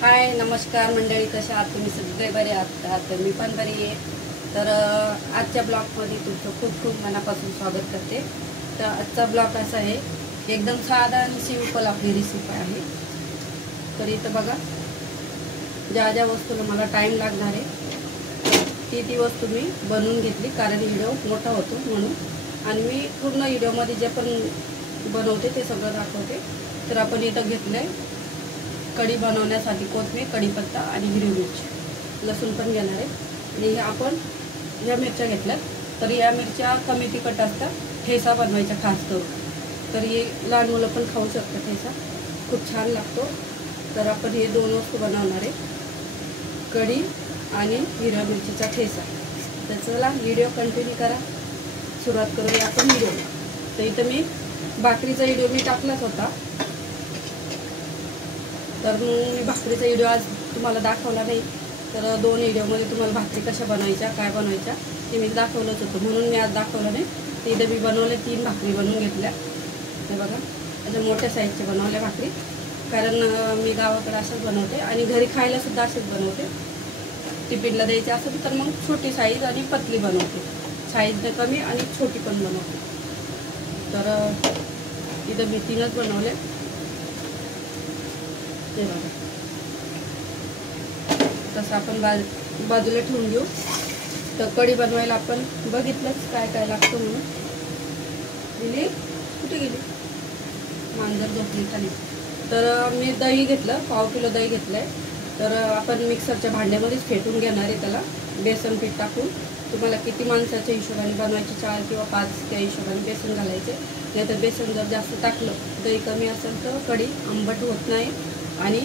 हाय नमस्कार मंडळी, कशा आहात तुम्ही? सगळे बरे आहात का? तर मी पण बरी आहे. तर आजच्या ब्लॉगमध्ये तुमचं खूप खूप मनापासून स्वागत करते. तर आजचा ब्लॉग असा आहे, एकदम साधा आणि सिंपल आपली रेसिपी आहे. तर इथं बघा, ज्या ज्या वस्तूला मला टाईम लागणार आहे ती वस्तू मी बनवून घेतली, कारण व्हिडिओ मोठा होतो म्हणून. आणि मी पूर्ण व्हिडिओमध्ये जे पण बनवते ते सगळं दाखवते. तर आपण इथं घेतलं आहे कढी बनवण्यासाठी कोथिंबीर, कढीपत्ता आणि हिरवी मिरची, लसूण पण घेणार आहे. आणि आपण ह्या मिरच्या घेतल्यात. तर या मिरच्या कमी तिखट असतात, ठेचा बनवायचा खास करून. तर हे लहान मुलं पण खाऊ शकतात, ठेचा खूप छान लागतो. तर आपण हे दोन वस्तू बनवणार आहे, कढी आणि हिरव्या मिरचीचा ठेचा. तर चला व्हिडिओ कंटिन्यू करा. सुरुवात करूया आपण व्हिडिओला. तर इथं मी भाकरीचा व्हिडिओ मी टाकलाच होता, तर मी भाकरीचा व्हिडिओ आज तुम्हाला दाखवला नाही. तर दोन व्हिडिओमध्ये तुम्हाला भाकरी कशा बनवायच्या, काय बनवायच्या ते मी दाखवलंच होतं, म्हणून मी आज दाखवलं नाही. ते इथं मी बनवले, 3 भाकरी बनवून घेतल्या. हे बघा, अशा मोठ्या साईजच्या बनवल्या भाकरी, कारण मी गावाकडे असंच बनवते आणि घरी खायलासुद्धा असेच बनवते. टिफिनला द्यायचे असेल तर मग छोटी साईज आणि पतली बनवते, साईजने कमी आणि छोटी पण बनवते. तर इथं मी 3च बनवले. हे बघा, तसं आपण बाजूला ठेवून घेऊ. तर कढी बनवायला आपण बघितलंच काय काय लागतं म्हणून. गेली कुठे गेली? मांजर झोपली खाली. तर मी दही घेतलं, पाव किलो दही घेतलं आहे. तर आपण मिक्सरच्या भांड्यामध्येच फेटून घेणार आहे त्याला, बेसन पीठ टाकून. तुम्हाला किती माणसाच्या हिशोबाने बनवायचे, 4 किंवा 5 त्या हिशोबाने बेसन घालायचे. नाहीतर बेसन जर जास्त टाकलं, दही कमी असेल तर कढी आंबट होत नाही आणि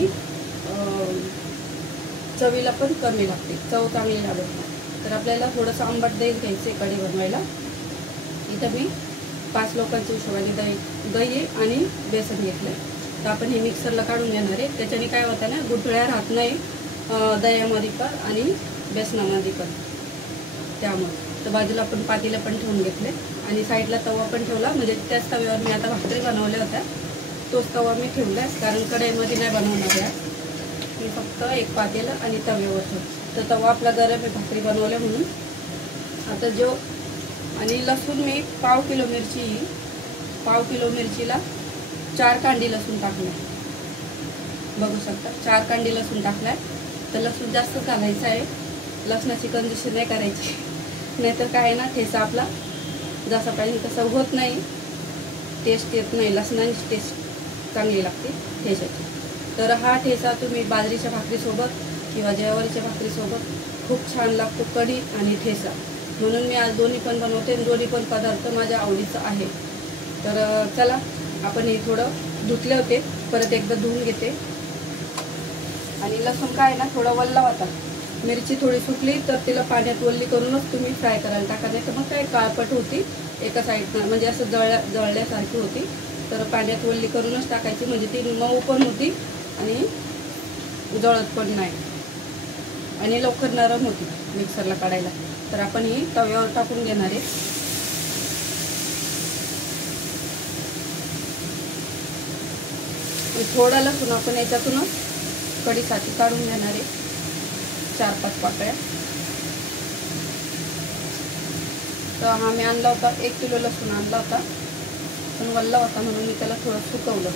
चवीला पण कमी लागते, चव चांगली लागत नाही. तर आपल्याला थोडंसं आंबट दही घ्यायचं आहे कढी बनवायला. इथं मी 5 लोकांच्या हिशोबाने दही आणि बेसन घेतलं आहे. तर आपण हे मिक्सरला काढून घेणार आहे. त्याच्याने काय होतं ना, गुठळ्या राहत नाही दह्यामध्ये पण आणि बेसनामध्ये पण, त्यामुळे. तर बाजूला आपण पातेलं पण ठेवून घेतले आणि साईडला तवा पण ठेवला, म्हणजे त्याच तव्यावर मी आता भाकरी बनवल्या होत्या, तोच तवा मी ठेवला आहे, कारण कढईमध्ये नाही बनवणार आहे मी. फक्त एक पातेलं आणि तव्यावर ठेवलं. तर तवा आपला गरम आहे भाकरी बनवल्या म्हणून. आता आणि लसूण मी पाव किलो मिरचीला 4 कांडी लसूण टाकलाय. बघू शकता, 4 कांडी लसूण टाकलाय. तर लसूण जास्त घालायचं आहे, लसणाची कंजूसी नाही करायची, नाहीतर काय आहे ना, ठेचा आपला जसा पाहिजे तसा होत नाही, टेस्ट येत नाही. लसणाची टेस्ट चांगली लागते ठेच्याची. तर हा ठेचा तुम्ही बाजरीच्या भाकरीसोबत किंवा ज्वारीच्या भाकरीसोबत खूप छान लागतो, कढी आणि ठेचा. म्हणून मी आज दोन्ही पण बनवते आणि दोन्ही पण पदार्थ माझ्या आवडीचं आहे. तर चला, आपण हे थोडं धुतले होते, परत एकदा धुवून घेते. आणि लसूण काय ना, थोडा वल्ला होता. मिरची थोडी सुकली तर तिला पाण्यात वल्ली करूनच तुम्ही फ्राय करायला टाका, नाही तर मग काय काळपट होती एका साईडनं, म्हणजे असं जळल्यासारखी होती. तर पाण्यात वल्ली करूनच टाकायची, म्हणजे ती मऊ पण होती आणि जळत पण नाही आणि लवकर नरम होती मिक्सरला काढायला. तर आपण ही तव्यावर टाकून घेणार आहे. थोडा लसूण आपण याच्यातूनच कढीसाठी काढून घेणार आहे, 4-5 पाकळ्या. तर हा मी आणला होता, 1 किलो लसूण आणला होता, पण वल्ला होता म्हणून मी त्याला थोडं सुकवलं.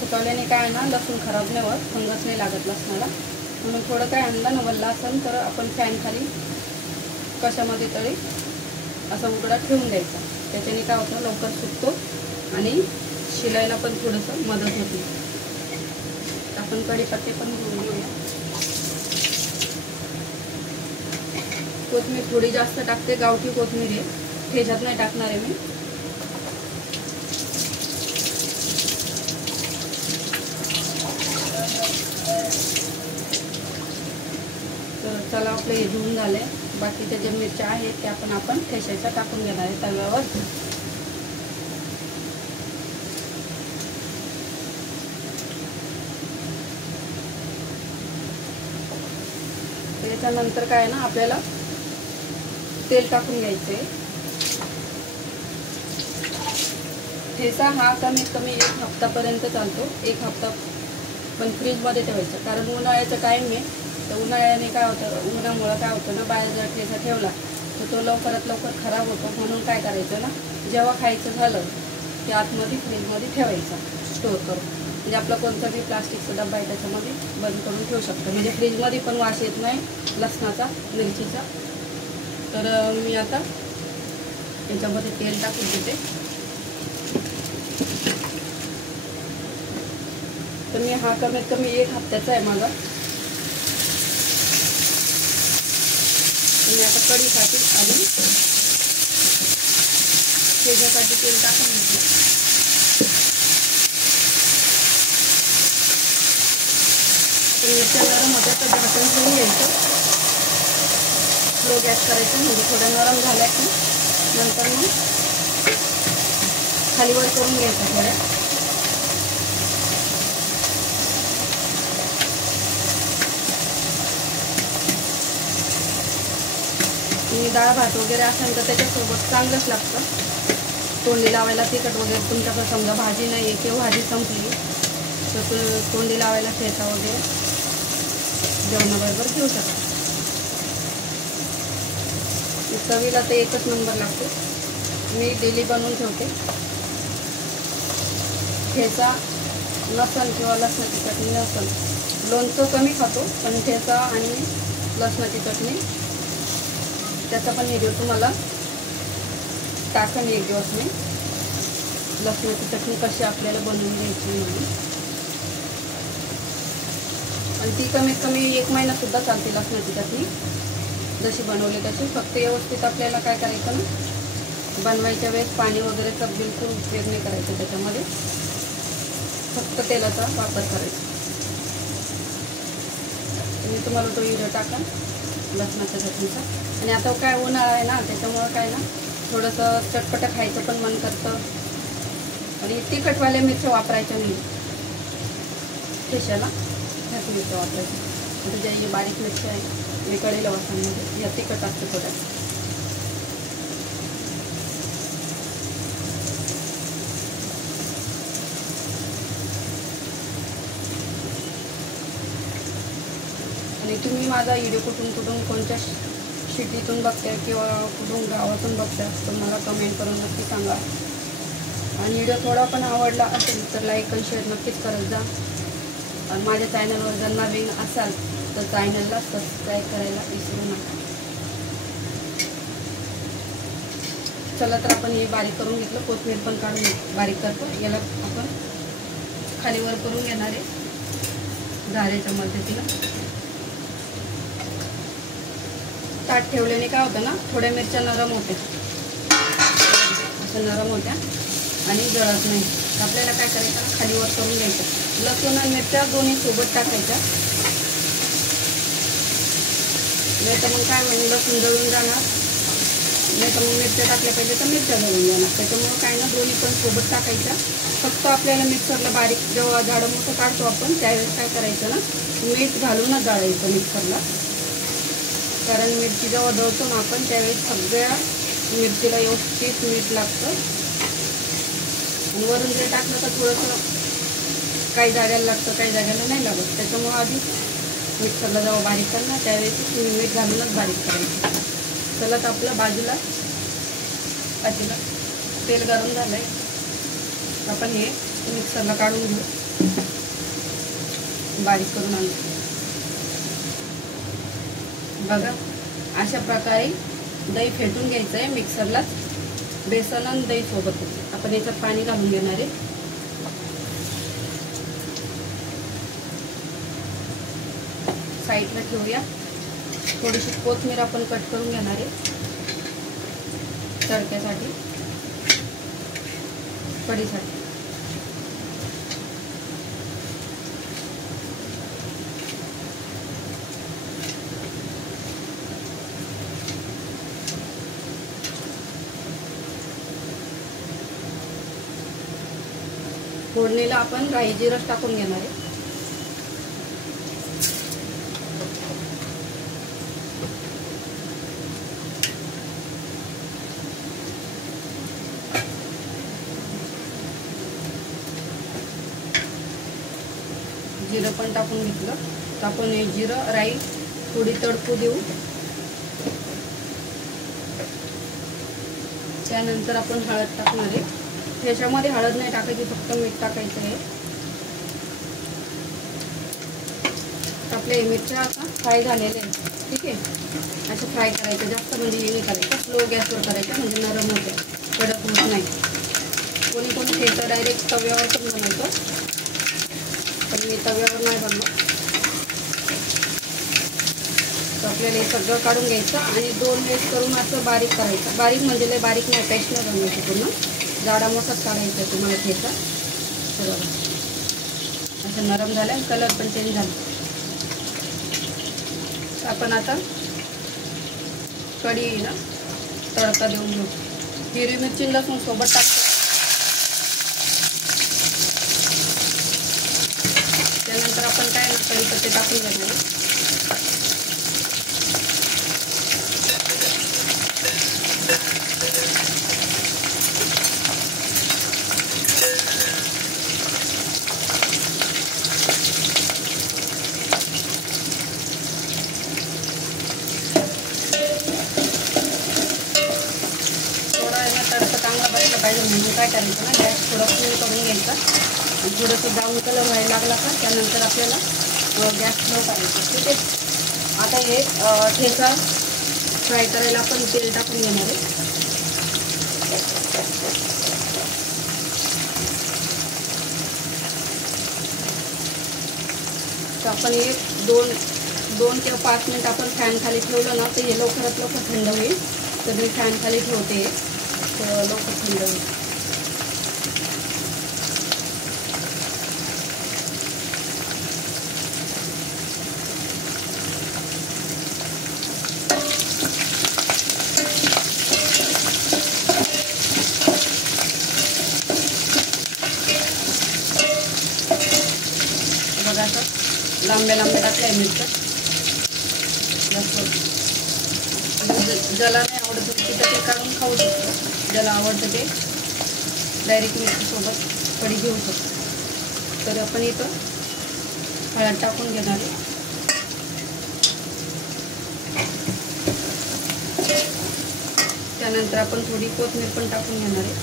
सुकवल्याने काय ना, लसूण खराब नाही होत, फंगस नाही लागत लसणाला. म्हणून थोडं काय आणलं ना वल्ला असेल तर आपण फॅन खाली कशामध्ये तरी असा उघडा ठेवून द्यायचा. त्याच्याने काय होतं, लवकर सुकतो आणि शिलायला पण थोडंसं मदत होते. आपण कढीपत्ते पण घेऊन घेऊया. कोथिंबीर थोडी जास्त टाकते, गावठी कोथिंबीर आहे, ठेच्यात नाही टाकणार आहे मी. तर चला, आपलं हे धुवून झाले. बाकीच्या ज्या मिरच्या आहेत त्या पण आपण ठेच्याच्या टाकून घेणार आहे तव्यावर. त्याच्यानंतर काय ना, आपल्याला तेल टाकून घ्यायचं आहे. ठेचा हा कमीत कमी 1 हफ्तापर्यंत चालतो. 1 हफ्ता पण फ्रीजमध्ये ठेवायचं, कारण उन्हाळ्याचा टाईम आहे. तर उन्हाळ्याने काय होतं, उन्हामुळं काय होतं ना, बाहेर जर ठेचा ठेवला तर तो लवकरात लवकर खराब होतो. म्हणून काय करायचं ना, जेव्हा खायचं झालं की आतमध्ये फ्रीजमध्ये ठेवायचा स्टोअर करून. म्हणजे आपला कोणता बी प्लास्टिकचा डब्बा आहे त्याच्यामध्ये बंद करून ठेवू शकतो. म्हणजे फ्रीजमध्ये पण वास येत नाही लसणाचा, मिरचीचा. तर मी आता याच्यामध्ये तेल टाकून देते. तर मी हा कमीत कमी 1 हप्त्याचा आहे माझा. मी आता कढीसाठी आणि ठेच्यासाठी तेल टाकून घेतलं. मिरच्या नरम होत्या तर झाकण ठेवून घ्यायचं, स्लो गॅस करायचं. म्हणजे थोड्या नरम झाल्या की नंतर मग खालीवर करून घ्यायचं थोड्या. आणि डाळ भात वगैरे असेल तर त्याच्यासोबत चांगलंच लागतं. तोंडी लावायला तिखट वगैरे तुमच्याकडे समजा भाजी नाही आहे किंवा भाजी संपली तर तोंडी लावायला ठेचा वगैरे जेवणाबरोबर घेऊ शकता. चवीला तर एकच नंबर लागतो. मी डेली बनवून ठेवते. ठेचा नसन किंवा लसणाची चटणी नसन, लोणचं कमी खातो, पण ठेचा आणि लसणाची चटणी त्याचा पण व्हिडिओ तुम्हाला टाकन एक दिवस मी, लसणाची चटणी कशी आपल्याला बनवून घ्यायची म्हणून. आणि ती कमीत कमी 1 महिनासुद्धा चालते लसणाची चटणी जशी बनवली तशी. फक्त व्यवस्थित आपल्याला काय करायचं ना, बनवायच्या वेळेस पाणी वगैरेचा बिलकुल उपयोग नाही करायचा त्याच्यामध्ये, फक्त तेलाचा वापर करायचा. मी तुम्हाला तो व्हिडिओ टाकन लसणाच्या चटणीचा. आणि आता काय उन्हाळा आहे ना, त्याच्यामुळं काय ना थोडंसं चटपटं खायचं पण मन करतं. आणि तिखटवाल्या मिरच्या वापरायच्या नाही ठेच्याला, ह्याच मिरच्या वापरायच्या. आता ज्या बारीक मिरच्या आहे मी कढीला वासांमध्ये, या तिखट असतं थोड्या. आणि तुम्ही माझा व्हिडिओ कुठून कोणत्या सिटीतून बघताय किंवा कुठून गावातून बघताय तर मला कमेंट करून नक्की सांगा. आणि व्हिडिओ थोडा पण आवडला असेल तर लाईक आणि शेअर नक्कीच करत जा. आणि माझ्या चॅनलवर जर नवीन असाल तर चॅनलला सबस्क्राईब करायला विसरू नका. चला तर आपण हे बारीक करून घेतलं. कोथिंबीर पण काढून बारीक करतो. याला आपण खालीवर करून घेणार आहे झाऱ्याच्या मदतीनं. ताट ठेवल्याने काय होतं ना, थोड्या मिरच्या नरम होत्या, असं नरम होत्या आणि जळत नाही. आपल्याला काय करायचं, खालीवर करून घ्यायचं. लसूण आणि मिरच्या दोन्ही सोबत टाकायच्या, नाही तर मग काय होईल, लसूण जळून जाणार, नाही तर मग मिरच्या टाकल्या पाहिजे तर मिरच्या जळून जाणार. त्याच्यामुळं काय ना दोन्ही पण सोबत टाकायच्या. फक्त आपल्याला मिक्सरला बारीक जेव्हा जाडं मोठं काढतो आपण त्यावेळेस काय करायचं ना, मीठ घालूनच जाळायचं मिक्सरला. कारण मिरची जेव्हा दळतो ना आपण त्यावेळेस सगळ्या मिरचीला व्यवस्थित मीठ लागतं. आणि वरून जे टाकलं तर थोडंसं काही जाग्याला लागतं, काही जाग्याला नाही लागत. त्याच्यामुळं आधी मिक्सरला जेव्हा बारीक करणार त्यावेळेस तुम्ही मीठ घालूनच बारीक करायचं. चला तर आपलं बाजूला तेल गरम झालं आहे. आपण हे मिक्सरला काढून घेऊ, बारीक करून आणू. बघा अशा प्रकारे दही फेटून घ्यायचं आहे मिक्सरला. बेसन आणि दही सोबतच आपण याच्यात पाणी घालून घेणार आहे. साईडला ठेवूया. थोडीशी कोथिंबीर आपण कट करून घेणार आहे तडक्यासाठी, कढीसाठी. फोडणीला आपण राई जिरं टाकून घेणार आहे. जिरं पण टाकून घेतलं. तर आपण हे जिरं राई थोडी तडकू देऊ. त्यानंतर आपण हळद टाकणार आहे. ह्याच्यामध्ये हळद नाही टाकायची, फक्त मीठ टाकायचं आहे. आपल्या मिरच्या आता फ्राय झालेल्या आहेत. ठीक आहे, असं फ्राय करायचं, जास्त म्हणजे हे नाही करायचं, स्लो गॅसवर करायचं म्हणजे नरम होते, कडक होत नाही. कोणी कोणी ठेचा डायरेक्ट तव्यावर पण बनवतं, पण मी तव्यावर नाही बनवत. तर आपल्याला हे सगळं काढून घ्यायचं आणि 2 वेळेस करून असं बारीक करायचं. बारीक म्हणजे लय बारीक नाही, पेस्ट नाही बनवायची, पूर्ण जाडा मोठाच काढायचा आहे तुम्हाला ठेचा. बरोबर, असं नरम झालं आणि कलर पण चेंज झाला. आपण आता कढीला तडका देऊन घेऊ. हिरवी मिरची लसूण सोबत टाकतो. त्यानंतर आपण काय कढीपत्ते टाकून घेणार. तडका चांगला बसला पाहिजे म्हणून काय करायचं ना, गॅस थोडा स्लो करून घ्यायचा आणि थोडंसं ब्राऊन कलर व्हायला लागला का त्यानंतर आपल्याला गॅस स्लो करायचा. ठीक आहे, आता हे ठेचा फ्राय करायला आपण तेल टाकून घेणार आहे. तर आपण हे 2 किंवा 5 मिनिट आपण फॅन खाली ठेवलं ना, तर हे लवकरात लवकर थंड होईल. तर मी फॅन खाली ठेवते, लवकर थंड होईल. बघा आता लांब्या लांब्या टाकल्या मिरच्या. ज्याला नाही आवडत तिथं ते काढून खाऊ शकतो, ज्याला आवडतं ते डायरेक्ट मिरचीसोबत कढी घेऊ शकतो. तर आपण इथं हळद टाकून घेणार आहे. त्यानंतर आपण थोडी कोथिंबीर पण टाकून घेणार आहे.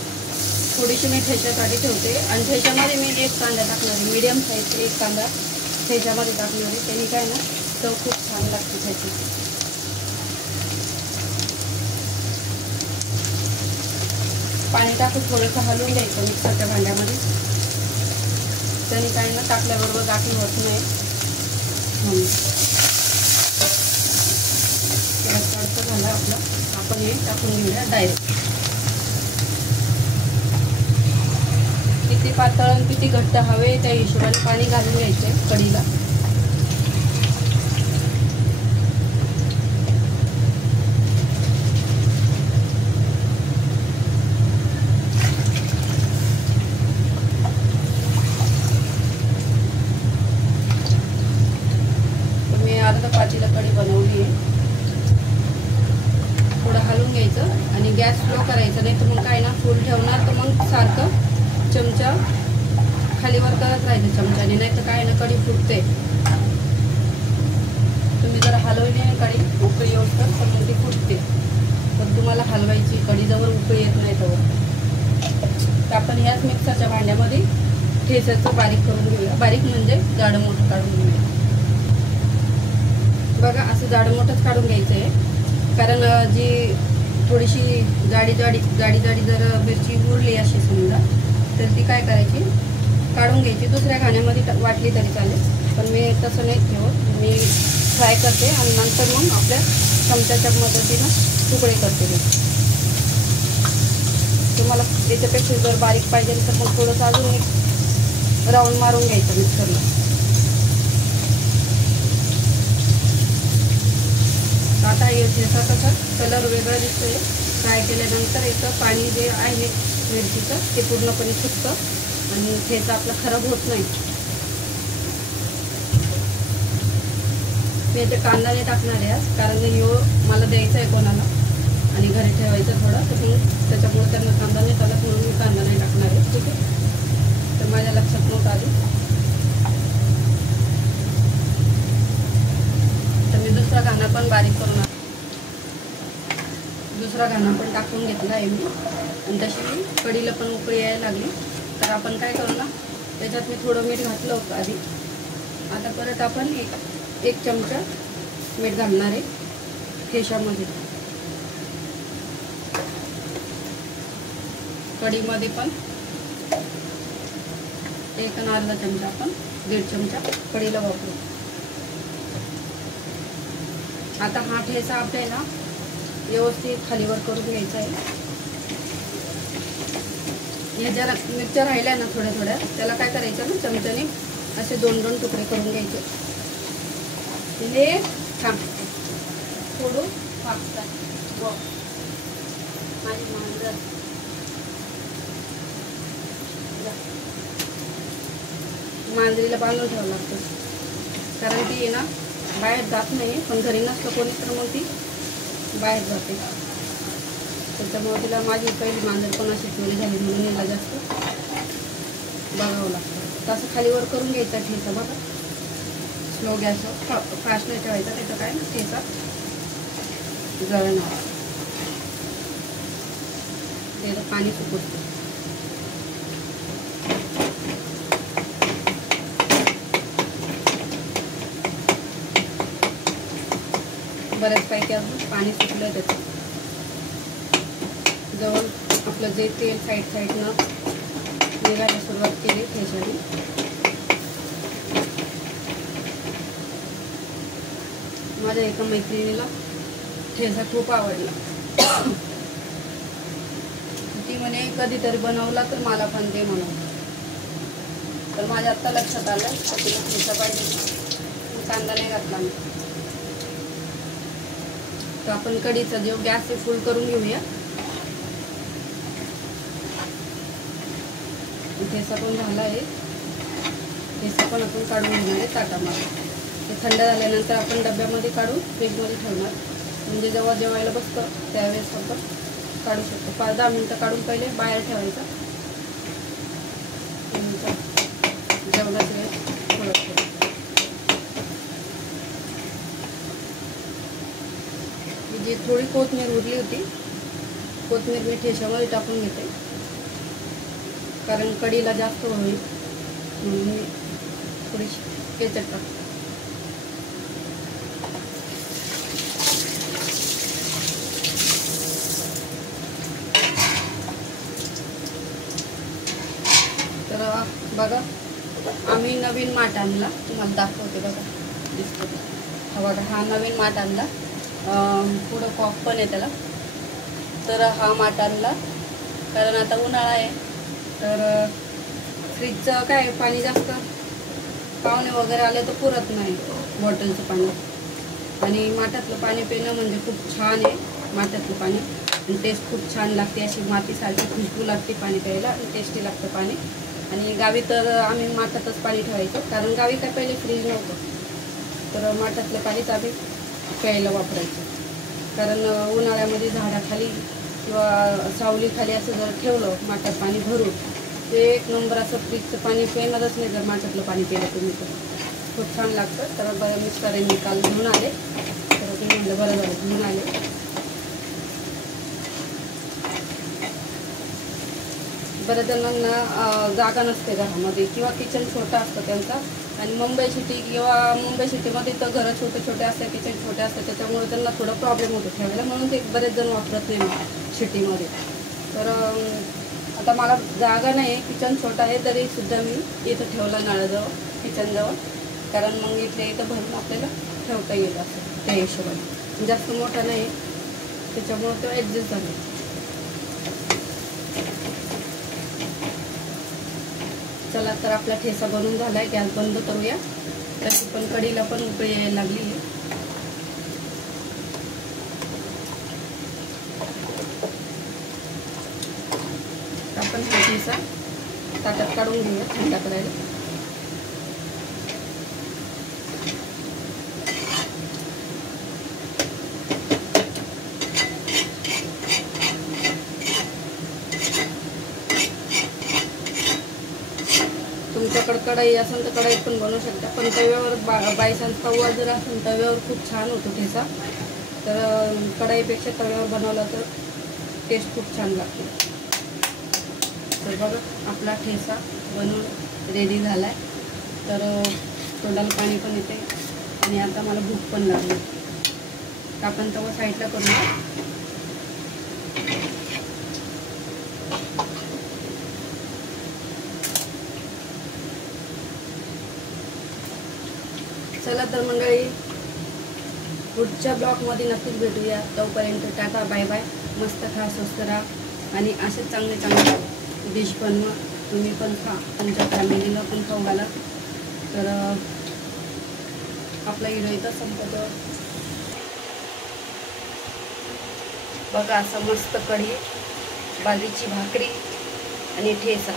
थोडीशी मी ठेच्यासाठी ठेवते आणि ठेच्यामध्ये मी 1 कांदा टाकणार आहे, मीडियम साईजचा 1 कांदा ठेच्यामध्ये टाकणार आहे. त्याने काय ना चव खूप छान लागते ठेची. पाणी टाकून थोडंसं हलवून द्यायचं मिक्सरच्या भांड्यामध्ये. त्याने काय ना टाकल्याबरोबर गाठी होत नाही. तडका झाला आपला, आपण हे टाकून घेऊया डायरेक्ट. किती पातळ आणि किती घट्ट हवे त्या हिशोबाने पाणी घालून घ्यायचं कढीला. अर्धा पातेला कढी बनवली आहे. थोडं हलवून घ्यायचं आणि गॅस स्लो करायचं, नाही तर मग काय ना फुल ठेवणार तर मग सारखं चमचा खालीवर करत राहायचं चमच्याने, नाही तर काय ना कढी फुटते. तुम्ही जर हलवली नाही कढी उकळी येऊन तर मग ती फुटते. पण तुम्हाला हलवायची कढीजवळ उकळी येत नाही तर आपण ह्याच मिक्सरच्या भांड्यामध्ये ठेचाचं बारीक करून घेऊया. बारीक म्हणजे जाडं मोठं काढून घेऊया. बघा असं जाडं मोठंच काढून घ्यायचं आहे, कारण जी थोडीशी जाडी जर मिरची उरली अशी समजा तर ती काय करायची, काढून घ्यायची, दुसऱ्या घाण्यामध्ये वाटली तरी चालेल. पण मी तसं नाही ठेवत, मी फ्राय करते आणि नंतर मग आपल्या चमच्याच्या मदतीनं तुकडे करते. तुम्हाला याच्यापेक्षा जर बारीक पाहिजे तर मग थोडंसं अजून एक राऊंड मारून घ्यायचं मिक्सरला. आता याचा कसा कलर वेगळा दिसतोय. फ्राय केल्यानंतर याचं पाणी जे आहे मिरचीचं ते पूर्णपणे सुकतं आणि ठेचा आपला खराब होत नाही. मी याचे कांदा नाही टाकणार आहे आज, कारण ह्यो मला द्यायचा आहे कोणाला आणि घरी ठेवायचं थोडं, तर मग त्याच्यामुळे त्यांना कांदा नाही चालत म्हणून मी कांदा नाही टाकणार आहे. ठीक आहे, तर माझ्या लक्षात नव्हतं आधी. दुसरा घाणा पण टाकून घेतला आहे मी, आणि तशी मी कढीला पण उकळी यायला लागली. तर आपण काय करू ना, त्याच्यात मी थोडं मीठ घातलं होतं आधी. आता परत आपण एक चमचा मीठ घालणार आहे ठेशामध्ये. कढीमध्ये पण 1 आणि अर्धा चमचा, आपण 1.5 चमचा कढीला वापरू. आता हा ठेचा आपल्याला व्यवस्थित खालीवर करून घ्यायचा आहे. हे ज्या मिरच्या राहिल्या ना थोड्या थोड्या, त्याला काय करायचं ना, चमच्याने असे 2-2 तुकडे करून घ्यायचे. हे थांब थोडं फास्ट माझी मांजर मांजरीला बांधून ठेवावं लागतं, कारण ती आहे ना बाहेर जात नाही. पण घरी नसतं कोणी तर मग ती बाहेर जाते. त्याच्यामुळे तिला माझी पहिली मांजर पण अशी चोरी झाली म्हणून याला जास्त बघावं लागतं. तसं खालीवर करून घ्यायचा ठेचा बघा. स्लो गॅसवर, फास्ट नाही ठेवायचा, त्याचं काय ना ठेचा जळणार. त्याचं पाणी सुकवतं. बऱ्याचपैकी अजून पाणी सुटलं त्याचं. जवळ आपलं जे तेल साईडनं निघायला सुरुवात केली ठेच्याने. माझ्या एका मैत्रिणीला ठेचा खूप आवडला. ती म्हणे कधीतरी बनवला तर मला पण दे म्हणून. तर माझ्या आत्ता लक्षात आलं तर तिला ठेचा पाहिजे, कांदा नाही घातला मी. तर आपण कढीचा जो गॅस आहे फुल करून घेऊया. ठेचा पण झाला आहे. ठेचा पण आपण काढून घेणार आहे ताटामध्ये. ते थंड झाल्यानंतर आपण डब्यामध्ये काढून फ्रीजमध्ये ठेवणार. म्हणजे जेव्हा जेवायला बसतं त्यावेळेस आपण काढू शकतो. 5-10 मिनटं काढून पहिले बाहेर ठेवायचं. जेवणाच्या वेळेस थोडं जी थोडी कोथिंबीर उरली होती, कोथिंबीर मी ठेच्यामध्ये टाकून घेते, कारण कढीला जास्त होईल म्हणून मी थोडीशी केचप टाकते. तर बघा, आम्ही नवीन माठ आणला, तुम्हाला दाखवते बघा. दिसतो हा बघा, हा नवीन माठ आणला. पुढं कॉक पण आहे त्याला. तर हा माठ आणला कारण आता उन्हाळा आहे. तर फ्रीजचं काय पाणी जास्त पाहुणे वगैरे आले तर पुरत नाही बॉटलचं पाणी. आणि माठातलं पाणी पिणं म्हणजे खूप छान आहे. माठातलं पाणी आणि टेस्ट खूप छान लागते. अशी मातीसारखी खुशबू लागते पाणी प्यायला आणि टेस्टी लागतं पाणी. आणि गावी तर आम्ही माठातच पाणी ठेवायचो, कारण गावी काय पहिले फ्रीज नव्हतं. तर माठातलं पाणीच आम्ही प्यायला वापरायचं. कारण उन्हाळ्यामध्ये झाडाखाली किंवा सावलीखाली असं जर ठेवलं माठात पाणी भरून, ते 1 नंबर असं फ्रीजचं पाणी पेणारच नाही जर माठातलं पाणी पिलं तुम्ही तर. खूप छान लागतं. तर बरं मिस्टरांनी काल घेऊन आले, तर तुम्ही म्हणलं बरं झालं घेऊन आले. बऱ्याच जणांना जागा नसते घरामध्ये किंवा किचन छोटा असतं त्यांचा. आणि मुंबई सिटीमध्ये तर घरं छोटे छोटे असतात, किचन छोटे असतात, त्याच्यामुळे त्यांना थोडा प्रॉब्लेम होतो ठेवायला. म्हणून ते बरेच जण वापरत नाही सिटीमध्ये. तर आता मला जागा नाही आहे, किचन छोटा आहे, तरीसुद्धा मी इथं ठेवला नळाजवळ, किचनजवळ. कारण मग इथं भरून आपल्याला ठेवता येईल असं त्या हिशोबाने. जास्त मोठा नाही त्याच्यामुळे तो ॲडजस्ट झाला. चला, तर आपला ठेचा बनवून झाला आहे. गॅस बंद करूया. तशी पण कढीला पण उकळी यायला लागली. आपण हा ठेचा ताटात काढून घेऊया थंड करायला. तुमच्याकडे कढई असेल तर कढईत पण बनवू शकता, पण तव्यावर बायचान्स तवा जर असेल तव्यावर खूप छान होतो ठेचा. तर कढईपेक्षा तव्यावर बनवला तर टेस्ट खूप छान लागते. तर बघा आपला ठेचा बनवून रेडी झाला आहे. तर तोंडाला पाणी पण येते आणि आता मला भूक पण लागली. तर आपण तवा साईडला करूया. चला तर मंडळी, पुढच्या ब्लॉगमध्ये नक्कीच भेटूया. तोपर्यंत टाटा बाय बाय. मस्त खा, स्वस्त राहा आणि असेच चांगले चांगले डिश बनवा. तुम्ही पण खा, तुमच्या फॅमिलीला पण खाऊ घाला. तर आपला व्हिडिओ इथं संपतो. बघा असं मस्त कढी, बाजरीची भाकरी आणि ठेचा.